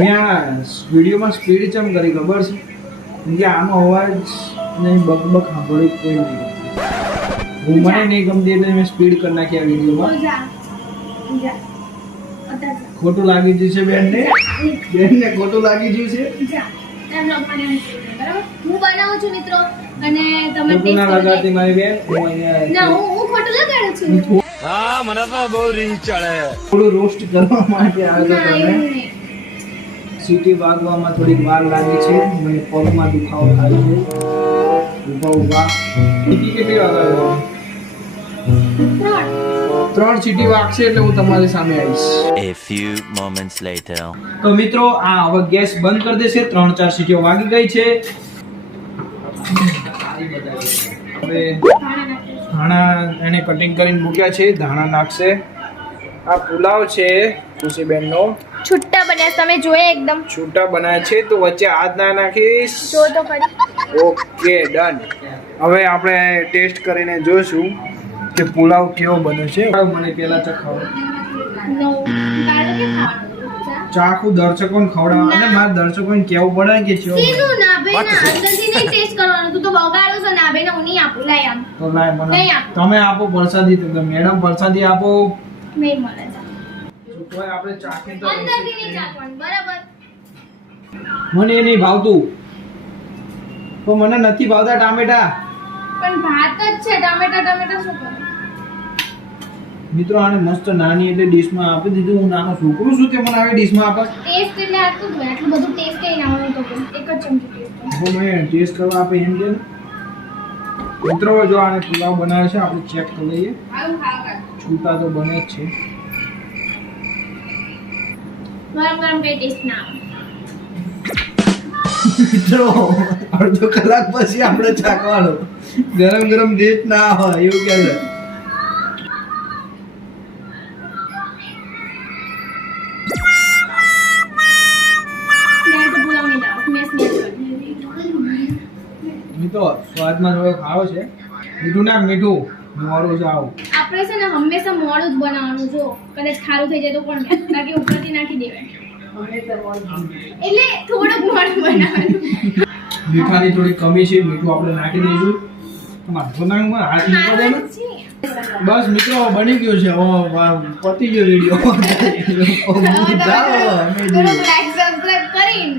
મેં વિડીયોમાં સ્પીડ ચમ કરી ખબર છે કે આનો અવાજ નહીં બકબક સાંભળી કોઈ નહીં હું મને નહીં ગમતી એટલે મેં સ્પીડ કરી નાખી આ વિડીયોમાં ખોટું લાગી ગયું છે બેનને ખોટું લાગી ગયું છે હું બનાવું છું મિત્રો અને તમે ખોટું ના લગાડતી મારી બેન હું અહીંયા ના હું ખોટું લગાડું છું હા મને તો બહુ રીંગ ચડે થોડું રોસ્ટ કરવા માટે આવે તો ના, તમે એવું નહીં. સીટી વાગવામાં થોડીક વાર લાગી છે મને પગમાં દુખાવો થાય છે ઊભા સીટી કેટલી વાગવાની ત્રણ. 3 સીટી વાગશે એટલે હું તમારી સામે આવીશ A few moments later. તો મિત્રો આ હવે ગેસ બંધ કરી દેશે 3-4 સીટીઓ વાગી ગઈ છે હવે ધાણા એને કટિંગ કરીને મૂક્યા છે ધાણા નાખશે આ પુલાવ છે ખુશીબેનનો છુટ્ટા બન્યા તમે જોયે એકદમ છૂટા બનાવ્યા છે તો વચ્ચે હાથ ના નાખીશ જો તો ખરી ઓકે ડન હવે આપણે ટેસ્ટ કરીને જોઈશું કે પુલાવ કેવો બને છે મને પેલા ચખાવો નો કાઢો કે ખાવાનું ચાખું દર્શકોને ખવડાવવા અને મારા દર્શકોને કેવું પડે કે કેવો બને. સીનું ના ભાઈ ના અંદરથી નહીં ટેસ્ટ કરવાનું તું તો બગાડો છો ના ભાઈ ને હું નહીં આપું લાય આમ તો લાય મને નહીં આપો. તમે આપો પ્રસાદી તો મેડમ પ્રસાદી આપો નહીં મળે જા. તોય આપણે ચાખીને તો અંદરથી નહીં ચાખવાનું બરાબર મને એ નહીં ભાવતું તો મને નથી ભાવતા ટામેટા પણ ભાત જ છે ટમેટા શું કરે મિત્રો આને મસ્ત નાની એટલે ડિશમાં આપી દીધું હું નાનો છોકરો છું કે મને આવી ડિશમાં આપે ટેસ્ટ એટલે આટલું જ હોય આટલું બધું ટેસ્ટ કઈ ના હોય તો પણ એક જ ચમચી ટેસ્ટ હું મેં ટેસ્ટ કરવા આપે એમ કે મિત્રો જો આને પુલાવ બનાવે છે આપણે ચેક કરી લઈએ આવું ખાવા છૂટા તો બને જ છે ગરમ કઈ ટેસ્ટ ના આવે મિત્રો અડધો કલાક પછી આપણે ચાખવાનું ગરમ ટેસ્ટ ના હોય એવું કે છે મેં તો પુલાવ નહીં લાવો મેં સ્મેલ કરી મિત્રો સ્વાદમાં થોડો ખારો છે મીઠું નાખ મીઠું મોરું છે આવું આપણે છે ને હંમેશા મોડું જ બનાવવાનું જો કદાચ ખારું થઈ જાય તો પણ બાકી ઉપરથી નાખી દેવાય એટલે થોડુંક મોડું બનાવવાનું મીઠાની થોડી કમી છે મીઠું આપણે નાખી દઈશું માથું નાખમાં હાથ મૂકો દે ને. ખારું જ છે. બસ મિત્રો બની ગયું છે હવે પતી ગયો વિડીયો થોડુંક like, subscribe કરીને